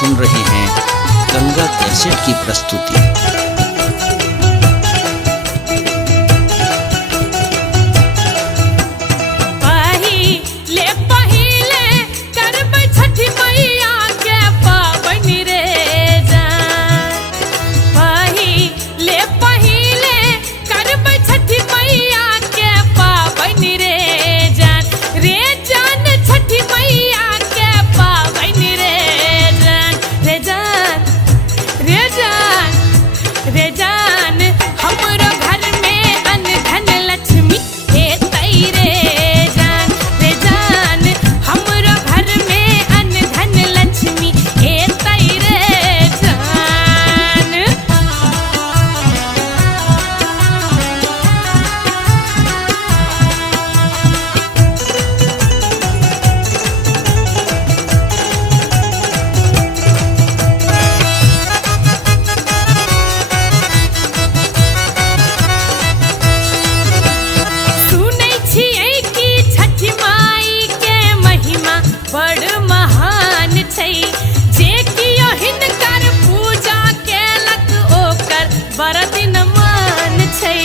सुन रहे हैं गंगा कैसेट की प्रस्तुति। रे जान हमरो घर में अन धन लक्ष्मी हेतई रे जान। रे जान हमरो घर में अन धन लक्ष्मी हेतई रे जान। बड़ महान छै जे कियो हिनकर पूजा केलक ओकर बड़ दिन मान छै।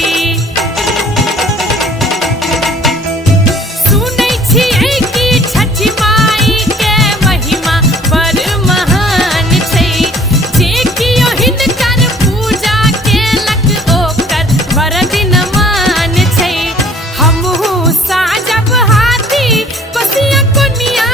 सुनै छियै कि छठी माई के महिमा बड़ महान छै जे कियो हिनकर पूजा केलक ओकर बड़ दिन मान छै। हमहू साजब हाथी कोसिया कोनिया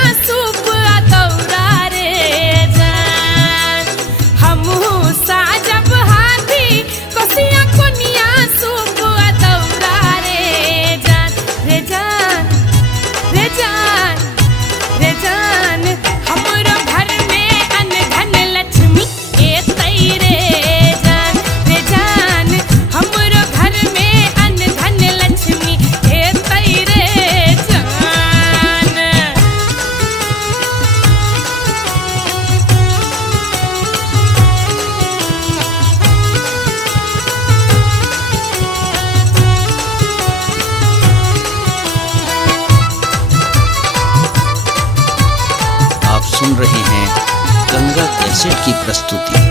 सुन रहे हैं गंगा कैसेट की प्रस्तुति।